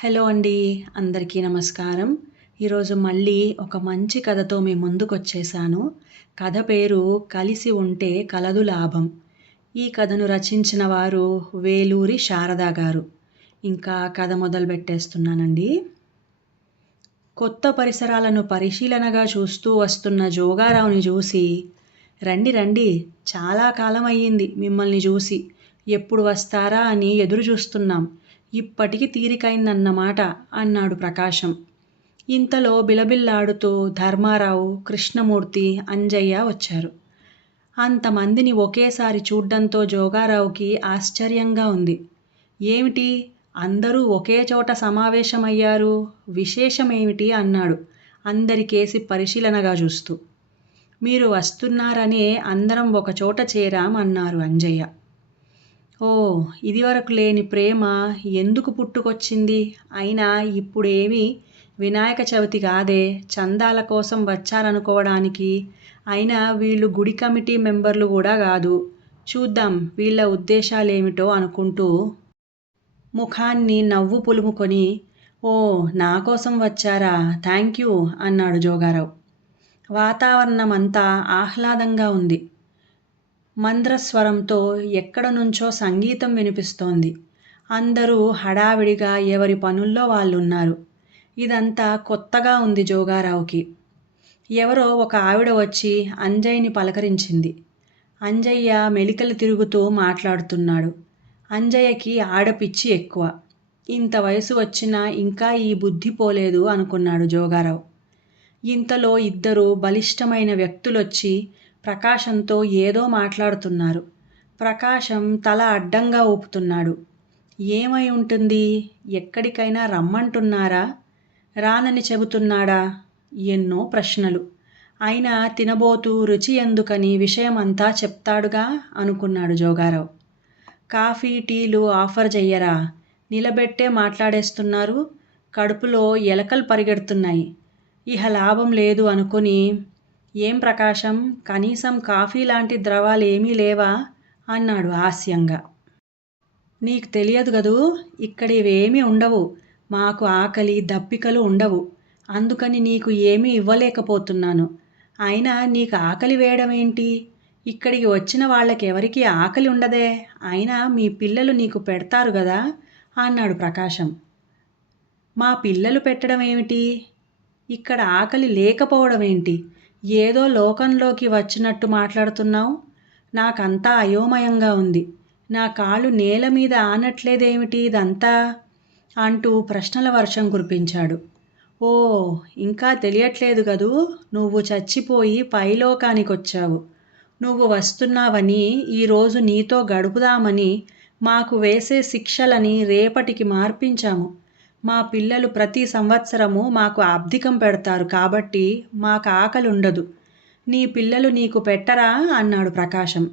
Hello అండి. అందరికీ నమస్కారం. ఈరోజు మళ్ళీ ఒక మంచి కథతో మీ ముందుకొచ్చేసాను. కథ పేరు 'కలిసి ఉంటే కలదు లాభం'. ఈ కథను రచించిన వారు వేలూరి శారద గారు. ఇంకా కథ మొదలుపెట్టేస్తున్నానండి. కొత్త పరిసరాలను పరిశీలనగా చూస్తూ వస్తున్న జోగారావుని చూసి, రండి రండి, చాలా కాలం అయ్యింది మిమ్మల్ని చూసి. ఎప్పుడు వస్తారా అని ఎదురు చూస్తున్నాం. ఇప్పటికి తీరికైందన్నమాట అన్నాడు ప్రకాశం. ఇంతలో బిలబిల్లాడుతూ ధర్మారావు, కృష్ణమూర్తి, అంజయ్య వచ్చారు. అంతమందిని ఒకేసారి చూడ్డంతో జోగారావుకి ఆశ్చర్యంగా ఉంది. ఏమిటి, అందరూ ఒకే చోట సమావేశమయ్యారు, విశేషమేమిటి అన్నాడు అందరికేసి పరిశీలనగా చూస్తూ. మీరు వస్తున్నారనే అందరం ఒకచోట చేరాం అన్నారు అంజయ్య. ఓ, ఇదివరకు లేని ప్రేమ ఎందుకు పుట్టుకొచ్చింది? అయినా ఇప్పుడేమీ వినాయక చవితి కాదే, చందాల కోసం వచ్చారనుకోవడానికి. అయినా వీళ్ళు గుడి కమిటీ మెంబర్లు కూడా కాదు. చూద్దాం వీళ్ళ ఉద్దేశాలేమిటో అనుకుంటూ ముఖాన్ని నవ్వు పులుముకొని, ఓ, నా కోసం వచ్చారా, థ్యాంక్ యూ అన్నాడు జోగారావు. వాతావరణమంతా ఆహ్లాదంగా ఉంది. మంద్రస్వరంతో ఎక్కడ నుంచో సంగీతం వినిపిస్తోంది. అందరూ హడావిడిగా ఎవరి పనుల్లో వాళ్ళున్నారు. ఇదంతా కొత్తగా ఉంది జోగారావుకి. ఎవరో ఒక ఆవిడ వచ్చి అంజయ్యని పలకరించింది. అంజయ్య మెలికలు తిరుగుతూ మాట్లాడుతున్నాడు. అంజయ్యకి ఆడపిచ్చి ఎక్కువ. ఇంత వయసు వచ్చినా ఇంకా ఈ బుద్ధి పోలేదు అనుకున్నాడు జోగారావు. ఇంతలో ఇద్దరు బలిష్టమైన వ్యక్తులొచ్చి ప్రకాశంతో ఏదో మాట్లాడుతున్నారు. ప్రకాశం తల అడ్డంగా ఊపుతున్నాడు. ఏమై ఉంటుంది? ఎక్కడికైనా రమ్మంటున్నారా? రానని చెబుతున్నాడా? ఎన్నో ప్రశ్నలు. అయినా తినబోతూ రుచి ఎందుకని విషయమంతా చెప్తాడుగా అనుకున్నాడు జోగారావు. కాఫీ, టీలు ఆఫర్ చెయ్యరా? నిలబెట్టే మాట్లాడేస్తున్నారు. కడుపులో ఎలకలు పరిగెడుతున్నాయి. ఇహ లాభం లేదు అనుకుని, ఏం ప్రకాశం, కనీసం కాఫీ లాంటి ద్రవాలేమీ లేవా అన్నాడు హాస్యంగా. నీకు తెలియదు గదూ, ఇక్కడివేమీ ఉండవు. మాకు ఆకలి దప్పికలు ఉండవు. అందుకని నీకు ఏమీ ఇవ్వలేకపోతున్నాను. అయినా నీకు ఆకలి వేయడమేంటి? ఇక్కడికి వచ్చిన వాళ్ళకెవరికీ ఆకలి ఉండదే. అయినా మీ పిల్లలు నీకు పెడతారు గదా అన్నాడు ప్రకాశం. మా పిల్లలు పెట్టడం ఏమిటి? ఇక్కడ ఆకలి లేకపోవడమేంటి? ఏదో లోకంలోకి వచ్చినట్టు మాట్లాడుతున్నావు. నాకంతా అయోమయంగా ఉంది. నా కాళ్ళు నేల మీద ఆనట్లేదేమిటి ఇదంతా అంటూ ప్రశ్నల వర్షం కురిపించాడు. ఓ, ఇంకా తెలియట్లేదు కదూ, నువ్వు చచ్చిపోయి పైలోకానికొచ్చావు. నువ్వు వస్తున్నావని, ఈరోజు నీతో గడుపుదామని మాకు వేసే శిక్షలని రేపటికి మార్పించాము. మా పిల్లలు ప్రతి సంవత్సరము మాకు అబ్దికం పెడతారు కాబట్టి మాకు ఆకలి ఉండదు. నీ పిల్లలు నీకు పెట్టరా అన్నాడు ప్రకాశం.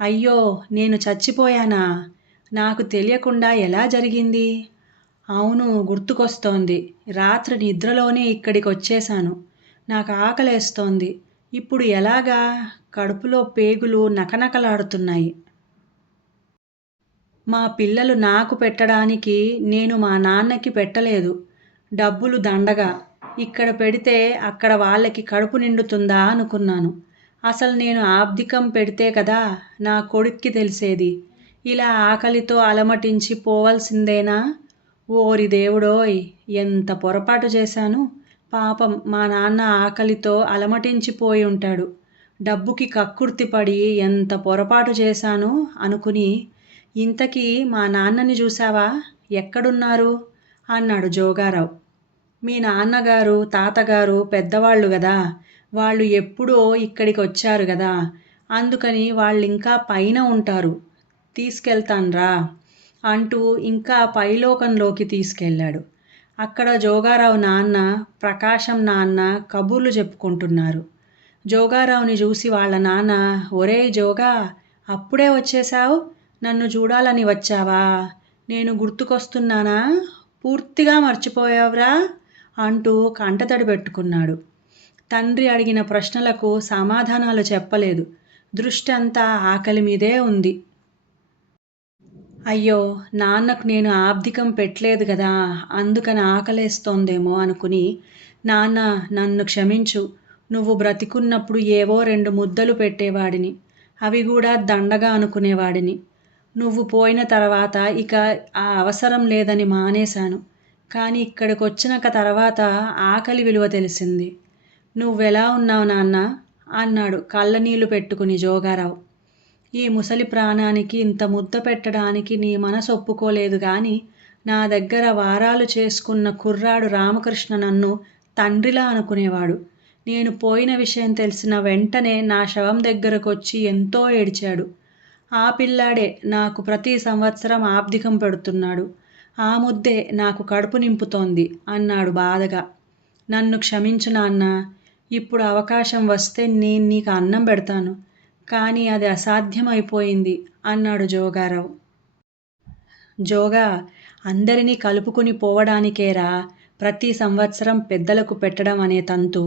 అయ్యో, నేను చచ్చిపోయానా? నాకు తెలియకుండా ఎలా జరిగింది? అవును, గుర్తుకొస్తోంది. రాత్రి నిద్రలోనే ఇక్కడికి వచ్చేశాను. నాకు ఆకలేస్తోంది. ఇప్పుడు ఎలాగా? కడుపులో పేగులు నకనకలాడుతున్నాయి. మా పిల్లలు నాకు పెట్టడానికి నేను మా నాన్నకి పెట్టలేదు. డబ్బులు దండగా. ఇక్కడ పెడితే అక్కడ వాళ్ళకి కడుపు నిండుతుందా అనుకున్నాను. అసలు నేను ఆబ్దికం పెడితే కదా నా కొడుక్కి తెలిసేది. ఇలా ఆకలితో అలమటించి పోవలసిందేనా? ఓరి దేవుడోయ్, ఎంత పొరపాటు చేశాను. పాపం మా నాన్న ఆకలితో అలమటించిపోయి ఉంటాడు. డబ్బుకి కక్కుర్తిపడి ఎంత పొరపాటు చేశాను అనుకుని, ఇంతకీ మా నాన్నని చూశావా? ఎక్కడున్నారు అన్నాడు జోగారావు. మీ నాన్నగారు, తాతగారు పెద్దవాళ్ళు గదా, వాళ్ళు ఎప్పుడో ఇక్కడికి వచ్చారు గదా, అందుకని వాళ్ళింకా పైన ఉంటారు. తీసుకెళ్తాన్రా అంటూ ఇంకా పైలోకంలోకి తీసుకెళ్ళాడు. అక్కడ జోగారావు నాన్న, ప్రకాశం నాన్న కబుర్లు చెప్పుకుంటున్నారు. జోగారావుని చూసి వాళ్ళ నాన్న, ఒరేయ్ జోగా, అప్పుడే వచ్చేశావు? నన్ను చూడాలని వచ్చావా? నేను గుర్తుకొస్తున్నానా? పూర్తిగా మర్చిపోయావురా అంటూ కంటతడి పెట్టుకున్నాడు. తండ్రి అడిగిన ప్రశ్నలకు సమాధానాలు చెప్పలేదు. దృష్టంతా ఆకలి మీదే ఉంది. అయ్యో! నాన్నకు నేను ఆబ్దికం పెట్టలేదు గదా! అందుకని ఆకలేస్తోందేమో అనుకుని, నాన్న నన్ను క్షమించు. నువ్వు బ్రతికున్నప్పుడు ఏవో 2 ముద్దలు పెట్టేవాడిని. అవి గూడా దండగా అనుకునేవాడిని. నువ్వు పోయిన తర్వాత ఇక ఆ అవసరం లేదని మానేశాను. కానీ ఇక్కడికొచ్చినక తర్వాత ఆకలి విలువ తెలిసింది. నువ్వెలా ఉన్నావు నాన్నా? అన్నాడు కళ్ళనీళ్ళు పెట్టుకుని జోగారావు. ఈ ముసలి ప్రాణానికి ఇంత ముద్ద పెట్టడానికి నీ మనసు ఒప్పుకోలేదు గాని, నా దగ్గర వారాలు చేసుకున్న కుర్రాడు రామకృష్ణ నన్ను తండ్రిలా అనుకునేవాడు. నేను పోయిన విషయం తెలిసిన వెంటనే నా శవం దగ్గరకొచ్చి ఎంతో ఏడ్చాడు. ఆ పిల్లాడే నాకు ప్రతి సంవత్సరం ఆబ్దికం పెడుతున్నాడు. ఆ ముద్దే నాకు కడుపు నింపుతోంది అన్నాడు బాధగా. నన్ను క్షమించు నాన్నా. ఇప్పుడు అవకాశం వస్తే నేను నీకు అన్నం పెడతాను. కానీ అది అసాధ్యమైపోయింది అన్నాడు జోగారావు. జోగా, అందరినీ కలుపుకుని పోవడానికేరా ప్రతి సంవత్సరం పెద్దలకు పెట్టడం అనే తంతు.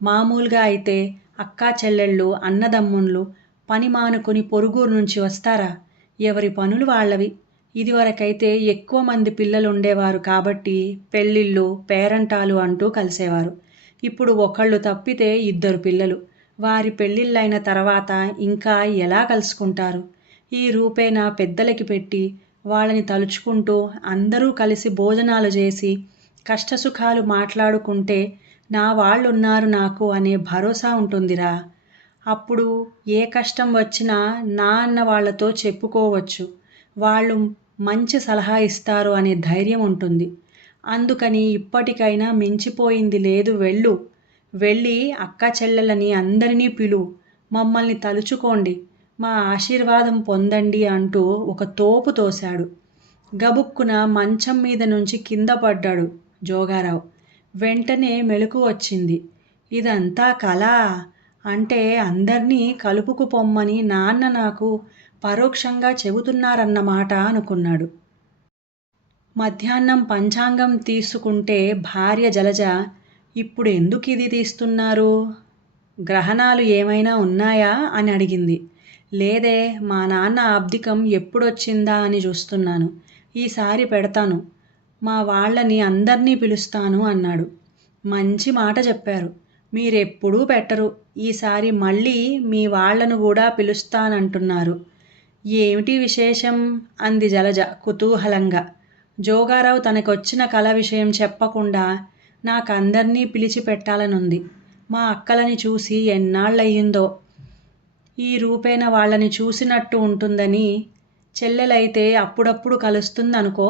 మామూలుగా అయితే అక్కా చెల్లెళ్ళు, అన్నదమ్ముళ్ళు పని మానుకుని పొరుగురు నుంచి వస్తారా? ఎవరి పనులు వాళ్ళవి. ఇదివరకైతే ఎక్కువ మంది పిల్లలుండేవారు కాబట్టి పెళ్ళిళ్ళు, పేరంటాలు అంటూ కలిసేవారు. ఇప్పుడు ఒకళ్ళు తప్పితే 2 పిల్లలు. వారి పెళ్ళిళ్ళైన తర్వాత ఇంకా ఎలా కలుసుకుంటారు? ఈ రూపేణా పెద్దలకి పెట్టి, వాళ్ళని తలుచుకుంటూ అందరూ కలిసి భోజనాలు చేసి, కష్టసుఖాలు మాట్లాడుకుంటే నా వాళ్ళున్నారు నాకు అనే భరోసా ఉంటుందిరా. అప్పుడు ఏ కష్టం వచ్చినా నా అన్న వాళ్ళతో చెప్పుకోవచ్చు. వాళ్ళు మంచి సలహా ఇస్తారు అనే ధైర్యం ఉంటుంది. అందుకని ఇప్పటికైనా మించిపోయింది లేదు వెళ్ళు. వెళ్ళి అక్కా చెల్లెలని అందరినీ పిలువు. మమ్మల్ని తలుచుకోండి. మా ఆశీర్వాదం పొందండి అంటూ ఒక తోపు తోశాడు. గబుక్కున మంచం మీద నుంచి కింద పడ్డాడు జోగారావు. వెంటనే మెలకువ వచ్చింది. ఇదంతా కలా? అంటే అందర్నీ కలుపుకు పొమ్మని నాన్న నాకు పరోక్షంగా చెబుతున్నారన్నమాట అనుకున్నాడు. మధ్యాహ్నం పంచాంగం తీసుకుంటే భార్య జలజ, ఇప్పుడు ఎందుకిది తీస్తున్నారు? గ్రహణాలు ఏమైనా ఉన్నాయా అని అడిగింది. లేదే, మా నాన్న ఆబ్దికం ఎప్పుడొచ్చిందా అని చూస్తున్నాను. ఈసారి పెడతాను. మా వాళ్ళని అందర్నీ పిలుస్తాను అన్నాడు. మంచి మాట చెప్పారు. మీరెప్పుడూ పెట్టరు. ఈసారి మళ్ళీ మీ వాళ్ళను కూడా పిలుస్తానంటున్నారు. ఏమిటి విశేషం? అంది జలజ కుతూహలంగా. జోగారావు తనకొచ్చిన కల విషయం చెప్పకుండా, నాకందర్నీ పిలిచి పెట్టాలనుంది. మా అక్కలని చూసి ఎన్నాళ్ళయ్యిందో. ఈ రూపేణ వాళ్ళని చూసినట్టు ఉంటుందని. చెల్లెలైతే అప్పుడప్పుడు కలుస్తుందనుకో.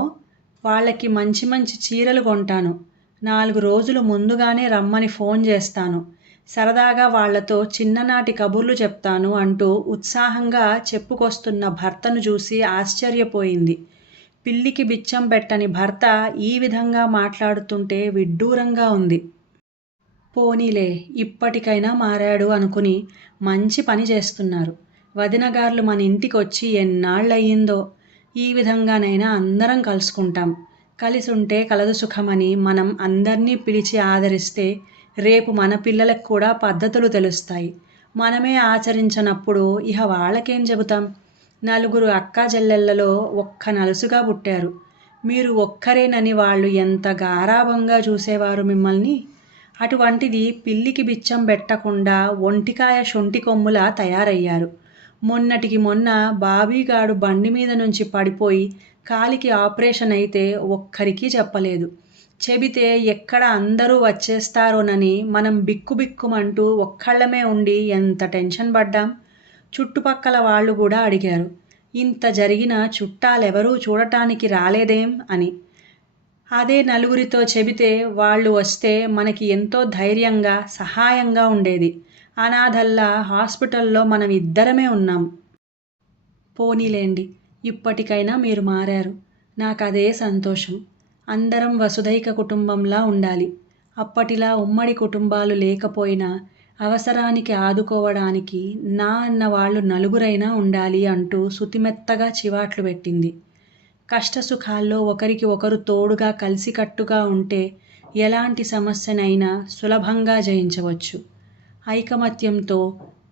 వాళ్ళకి మంచి మంచి చీరలు కొంటాను. 4 రోజులు ముందుగానే రమ్మని ఫోన్ చేస్తాను. సరదాగా వాళ్లతో చిన్ననాటి కబుర్లు చెప్తాను అంటూ ఉత్సాహంగా చెప్పుకొస్తున్న భర్తను చూసి ఆశ్చర్యపోయింది. పిల్లికి బిచ్చం పెట్టని భర్త ఈ విధంగా మాట్లాడుతుంటే విడ్డూరంగా ఉంది. పోనీలే, ఇప్పటికైనా మారాడు అనుకుని మంచి పని చేస్తున్నారు. వదినగార్లు మన ఇంటికొచ్చి ఎన్నాళ్ళయ్యిందో. ఈ విధంగానైనా అందరం కలుసుకుంటాం. కలిసుంటే కలదు సుఖమని మనం అందర్నీ పిలిచి ఆదరిస్తే రేపు మన పిల్లలకు కూడా పద్ధతులు తెలుస్తాయి. మనమే ఆచరించనప్పుడు ఇహ వాళ్ళకేం చెబుతాం? 4 అక్కా చెల్లెళ్లలో ఒక్క నలుసుగా పుట్టారు. మీరు ఒక్కరేనని వాళ్ళు ఎంత గారాబంగా చూసేవారు మిమ్మల్ని. అటువంటిది పిల్లికి బిచ్చం పెట్టకుండా ఒంటికాయ శొంఠి కొమ్ములా తయారయ్యారు. మొన్నటికి మొన్న బాబీగాడు బండి మీద నుంచి పడిపోయి కాలికి ఆపరేషన్ అయితే ఒక్కరికీ చెప్పలేదు. చెబితే ఎక్కడ అందరూ వచ్చేస్తారోనని మనం బిక్కుబిక్కుమంటూ ఒక్కళ్ళమే ఉండి ఎంత టెన్షన్ పడ్డాం. చుట్టుపక్కల వాళ్ళు కూడా అడిగారు, ఇంత జరిగినా చుట్టాలెవరూ చూడటానికి రాలేదేం అని. అదే నలుగురితో చెబితే వాళ్ళు వస్తే మనకి ఎంతో ధైర్యంగా, సహాయంగా ఉండేది. అనాథల్లా హాస్పిటల్లో మనం ఇద్దరమే ఉన్నాం. పోనీలేండి, ఇప్పటికైనా మీరు మారారు. నాకదే సంతోషం. అందరం వసుధైక కుటుంబంలా ఉండాలి. అప్పటిలా ఉమ్మడి కుటుంబాలు లేకపోయినా అవసరానికి ఆదుకోవడానికి నా అన్న వాళ్ళు నలుగురైనా ఉండాలి అంటూ సుతిమెత్తగా చివాట్లు పెట్టింది. కష్టసుఖాల్లో ఒకరికి ఒకరు తోడుగా కలిసికట్టుగా ఉంటే ఎలాంటి సమస్యనైనా సులభంగా జయించవచ్చు. ఐకమత్యంతో,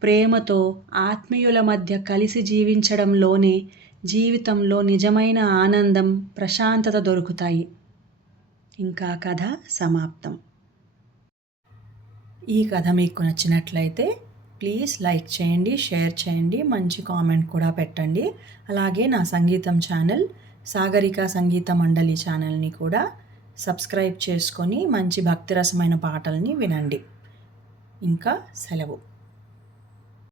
ప్రేమతో, ఆత్మీయుల మధ్య కలిసి జీవించడంలోనే జీవితంలో నిజమైన ఆనందం, ప్రశాంతత దొరుకుతాయి. ఇంకా కథ సమాప్తం. ఈ కథ మీకు నచ్చినట్లయితే ప్లీజ్ లైక్ చేయండి, షేర్ చేయండి, మంచి కామెంట్ కూడా పెట్టండి. అలాగే నా సంగీతం ఛానల్ సాగరిక సంగీత మండలి ఛానల్ని కూడా సబ్స్క్రైబ్ చేసుకొని మంచి భక్తిరసమైన పాటల్ని వినండి. ఇంకా సెలవు.